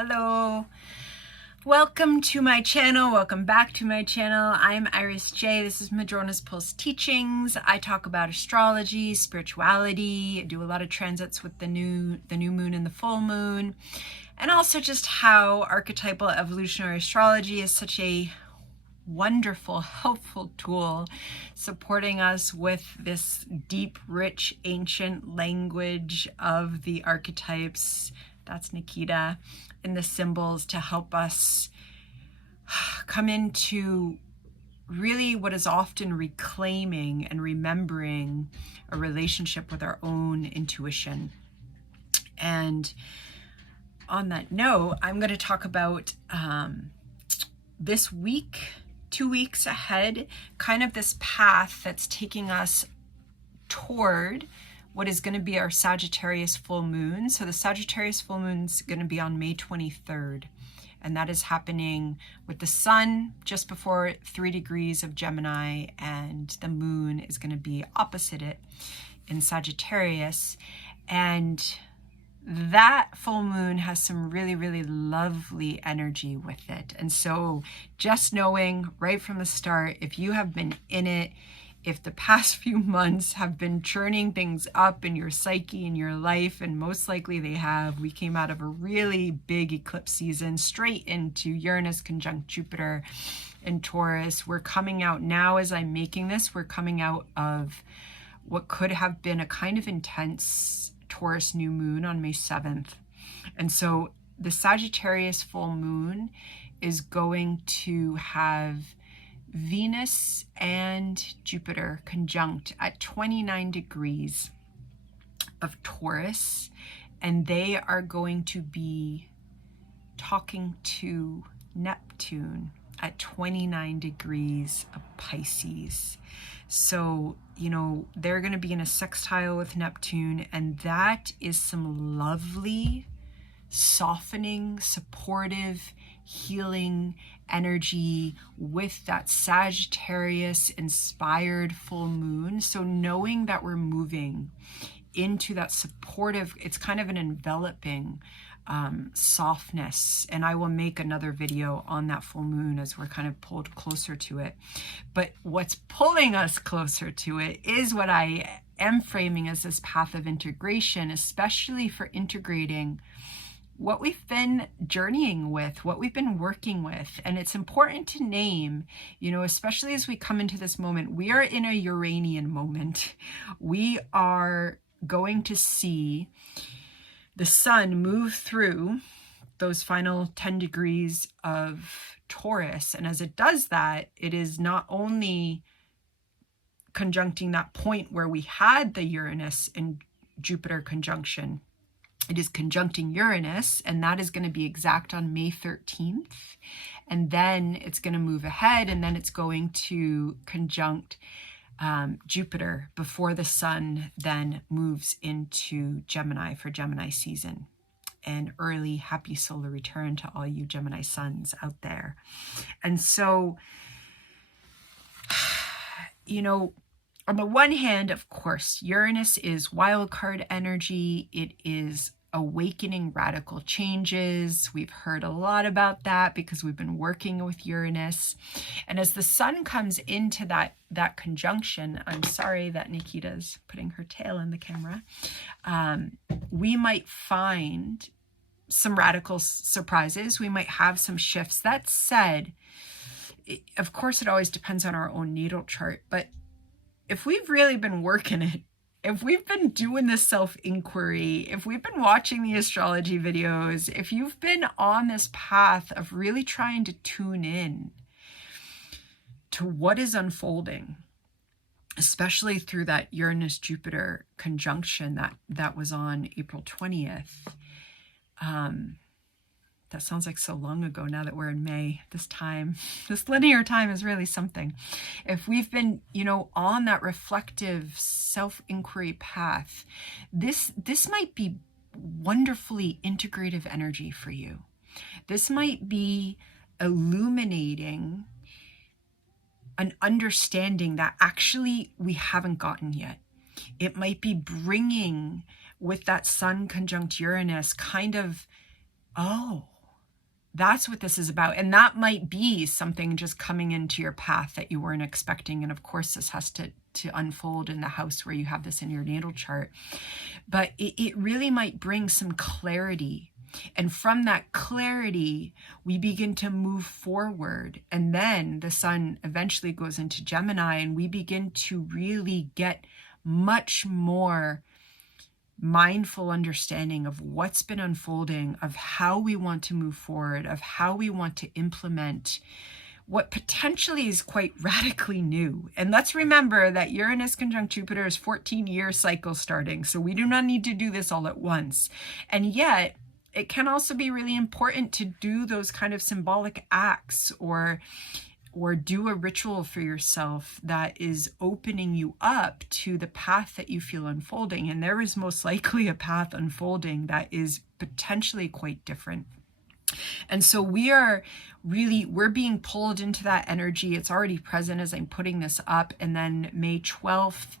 Hello, welcome to my channel. Welcome back to my channel. I'm Iris J. This is Madrona's Pulse Teachings. I talk about astrology, spirituality. I do a lot of transits with the new moon and the full moon, and also just how archetypal evolutionary astrology is such a wonderful, helpful tool supporting us with this deep, rich, ancient language of the archetypes. That's Nikita, and the symbols to help us come into really what is often reclaiming and remembering a relationship with our own intuition. And on that note, I'm going to talk about this week, 2 weeks ahead, kind of this path that's taking us toward what is going to be our Sagittarius full moon. So the Sagittarius full moon is going to be on May 23rd. And that is happening with the sun just before 3 degrees of Gemini, and the moon is going to be opposite it in Sagittarius. And that full moon has some really, really lovely energy with it. And so just knowing right from the start, if you have been in it, if the past few months have been churning things up in your psyche, in your life, and most likely they have, we came out of a really big eclipse season straight into Uranus conjunct Jupiter in Taurus. We're coming out now, as I'm making this, we're coming out of what could have been a kind of intense Taurus new moon on May 7th. And so the Sagittarius full moon is going to have Venus and Jupiter conjunct at 29 degrees of Taurus, and they are going to be talking to Neptune at 29 degrees of Pisces. So, you know, they're going to be in a sextile with Neptune, and that is some lovely, softening, supportive, healing energy with that Sagittarius inspired full moon. So knowing that we're moving into that supportive, it's kind of an enveloping softness. And I will make another video on that full moon as we're kind of pulled closer to it. But what's pulling us closer to it is what I am framing as this path of integration, especially for integrating what we've been journeying with, what we've been working with. And it's important to name, you know, especially as we come into this moment, we are in a Uranian moment. We are going to see the sun move through those final 10 degrees of Taurus. And as it does that, it is not only conjuncting that point where we had the Uranus and Jupiter conjunction, it is conjuncting Uranus, and that is going to be exact on May 13th. And then it's going to move ahead, and then it's going to conjunct Jupiter before the sun then moves into Gemini for Gemini season. And early happy solar return to all you Gemini suns out there. And so, you know, on the one hand, of course, Uranus is wild card energy. It is awakening radical changes. We've heard a lot about that because we've been working with Uranus. And as the sun comes into that conjunction, I'm sorry that Nikita's putting her tail in the camera, we might find some radical surprises. We might have some shifts. That said, of course, it always depends on our own natal chart, but if we've really been working it, if we've been doing this self-inquiry, if we've been watching the astrology videos, if you've been on this path of really trying to tune in to what is unfolding, especially through that Uranus-Jupiter conjunction that was on April 20th, that sounds like so long ago now that we're in May. This linear time is really something. If we've been, you know, on that reflective self-inquiry path, this might be wonderfully integrative energy for you. This might be illuminating an understanding that actually we haven't gotten yet. It might be bringing with that sun conjunct Uranus kind of, oh, That's what this is about. And that might be something just coming into your path that you weren't expecting. And of course, this has to unfold in the house where you have this in your natal chart. But it really might bring some clarity. And from that clarity, we begin to move forward. And then the sun eventually goes into Gemini, and we begin to really get much more mindful understanding of what's been unfolding, of how we want to move forward, of how we want to implement what potentially is quite radically new. And let's remember that Uranus conjunct Jupiter is 14-year cycle starting. So we do not need to do this all at once. And yet it can also be really important to do those kind of symbolic acts, or do a ritual for yourself that is opening you up to the path that you feel unfolding. And there is most likely a path unfolding that is potentially quite different. And so we're being pulled into that energy. It's already present as I'm putting this up. And then May 12th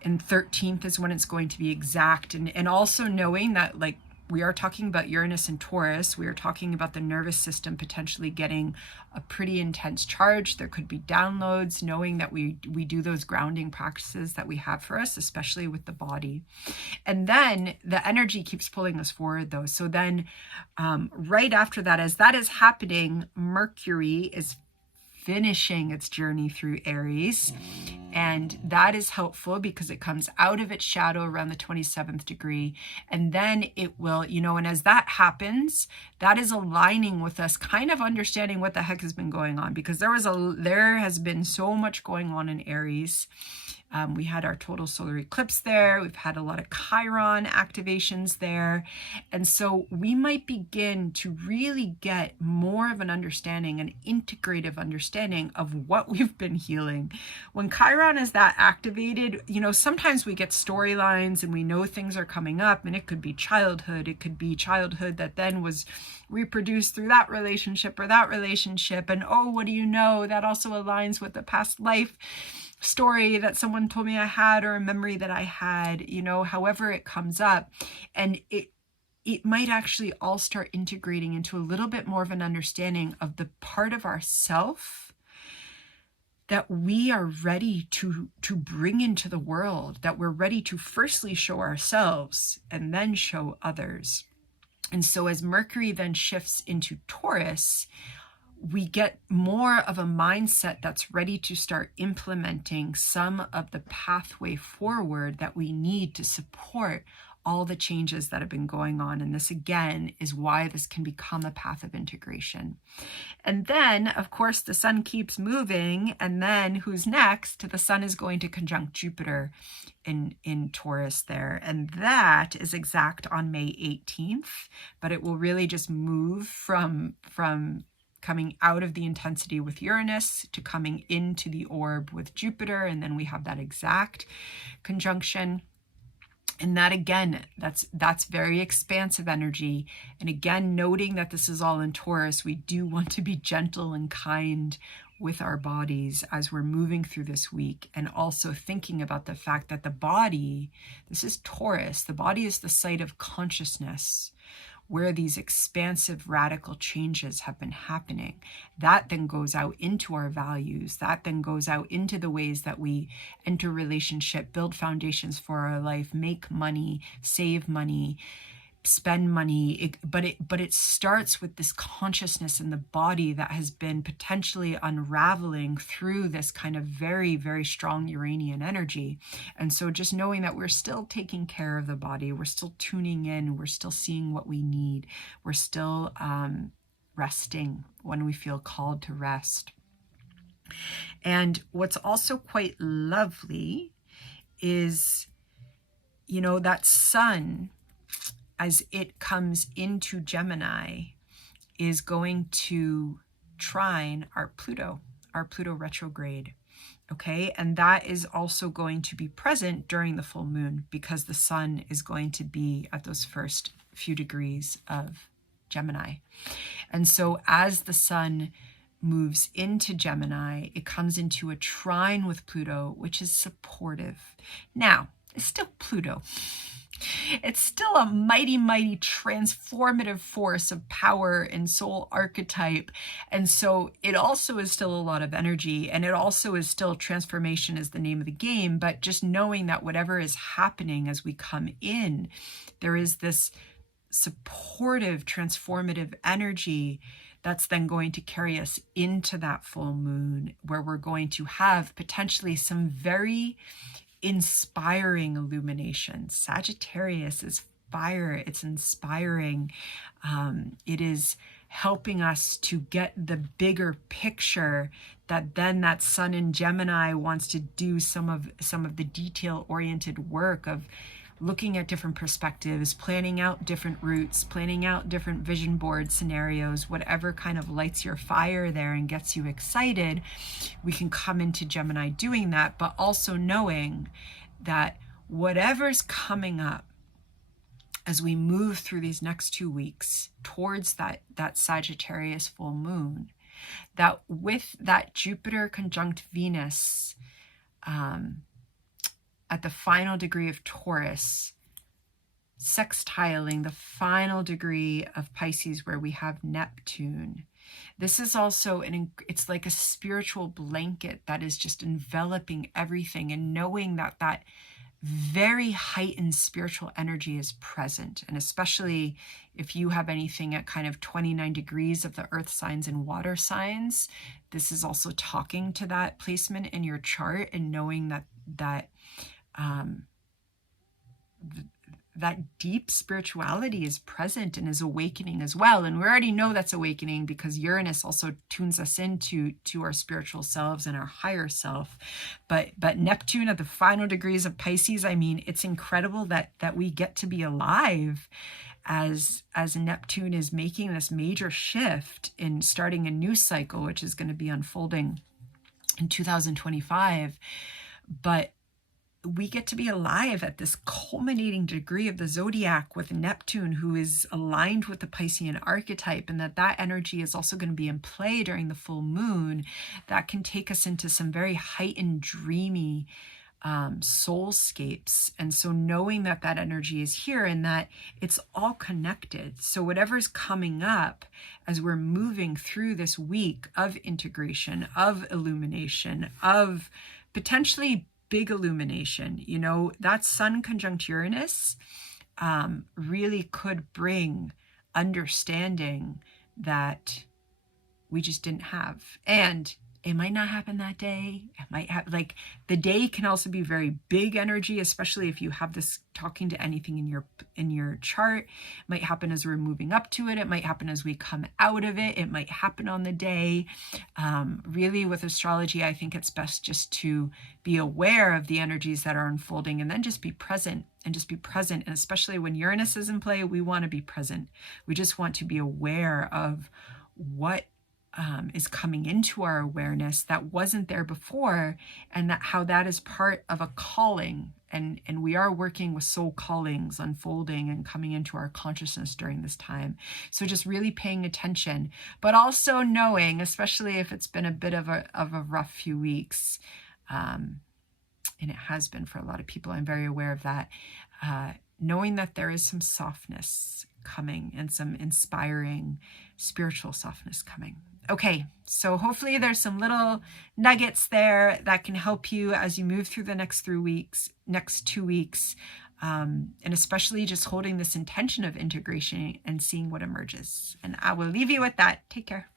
and 13th is when it's going to be exact. And also knowing that, like, we are talking about Uranus and Taurus. We are talking about the nervous system potentially getting a pretty intense charge. There could be downloads, knowing that we do those grounding practices that we have for us, especially with the body. And then the energy keeps pulling us forward, though. So then right after that, as that is happening, Mercury is finishing its journey through Aries. And that is helpful because it comes out of its shadow around the 27th degree. And then it will, and as that happens, that is aligning with us kind of understanding what the heck has been going on, because there has been so much going on in Aries. We had our total solar eclipse there. We've had a lot of Chiron activations there. And so we might begin to really get more of an understanding, an integrative understanding of what we've been healing. When Chiron is that activated, sometimes we get storylines and we know things are coming up, and it could be childhood. It could be childhood that then was reproduced through that relationship or that relationship. And oh, what do you know? That also aligns with the past life story that someone told me I had, or a memory that I had, however it comes up. And it might actually all start integrating into a little bit more of an understanding of the part of ourself that we are ready to bring into the world, that we're ready to firstly show ourselves and then show others. And so as Mercury then shifts into Taurus, we get more of a mindset that's ready to start implementing some of the pathway forward that we need to support all the changes that have been going on. And this, again, is why this can become a path of integration. And then, of course, the sun keeps moving. And then who's next? The sun is going to conjunct Jupiter in Taurus there. And that is exact on May 18th. But it will really just move from coming out of the intensity with Uranus to coming into the orb with Jupiter. And then we have that exact conjunction. And that, again, that's very expansive energy. And again, noting that this is all in Taurus, we do want to be gentle and kind with our bodies as we're moving through this week. And also thinking about the fact that the body, this is Taurus, the body is the site of consciousness, where these expansive radical changes have been happening. That then goes out into our values. That then goes out into the ways that we enter relationship, build foundations for our life, make money, save money, spend money. But it starts with this consciousness in the body that has been potentially unraveling through this kind of very, very strong Uranian energy. And so just knowing that we're still taking care of the body, we're still tuning in, we're still seeing what we need, we're still resting when we feel called to rest. And what's also quite lovely is, that sun, as it comes into Gemini, is going to trine our Pluto retrograde. Okay, and that is also going to be present during the full moon, because the sun is going to be at those first few degrees of Gemini. And so as the sun moves into Gemini, it comes into a trine with Pluto, which is supportive. Now, it's still Pluto. It's still a mighty, mighty transformative force of power and soul archetype. And so it also is still a lot of energy, and it also is still transformation is the name of the game. But just knowing that whatever is happening as we come in, there is this supportive, transformative energy that's then going to carry us into that full moon, where we're going to have potentially some very inspiring illumination. Sagittarius is fire. It's inspiring. It is helping us to get the bigger picture that then that sun in Gemini wants to do some of the detail-oriented work of looking at different perspectives, planning out different routes, planning out different vision board scenarios, whatever kind of lights your fire there and gets you excited. We can come into Gemini doing that, but also knowing that whatever's coming up as we move through these next 2 weeks towards that Sagittarius full moon, that with that Jupiter conjunct Venus, at the final degree of Taurus, sextiling the final degree of Pisces where we have Neptune. This is also it's like a spiritual blanket that is just enveloping everything, and knowing that that very heightened spiritual energy is present. And especially if you have anything at kind of 29 degrees of the earth signs and water signs, this is also talking to that placement in your chart, and knowing that that deep spirituality is present and is awakening as well. And we already know that's awakening because Uranus also tunes us into our spiritual selves and our higher self. But Neptune at the final degrees of Pisces, I mean, it's incredible that we get to be alive as Neptune is making this major shift in starting a new cycle, which is going to be unfolding in 2025. But we get to be alive at this culminating degree of the zodiac with Neptune, who is aligned with the Piscean archetype, and that energy is also going to be in play during the full moon. That can take us into some very heightened, dreamy soulscapes. And so knowing that energy is here and that it's all connected. So whatever's coming up as we're moving through this week of integration, of illumination, of potentially big illumination, you know, that Sun conjunct Uranus really could bring understanding that we just didn't have. And it might not happen that day. It might have, like, the day can also be very big energy, especially if you have this talking to anything in your chart. It might happen as we're moving up to it. It might happen as we come out of it. It might happen on the day. Really, with astrology, I think it's best just to be aware of the energies that are unfolding and then just be present. And especially when Uranus is in play, we want to be present. We just want to be aware of what is coming into our awareness that wasn't there before, and that how that is part of a calling. And we are working with soul callings unfolding and coming into our consciousness during this time. So just really paying attention, but also knowing, especially if it's been a bit of a rough few weeks, and it has been for a lot of people, I'm very aware of that, knowing that there is some softness coming and some inspiring spiritual softness coming. Okay, so hopefully there's some little nuggets there that can help you as you move through the next 2 weeks, and especially just holding this intention of integration and seeing what emerges. And I will leave you with that. Take care.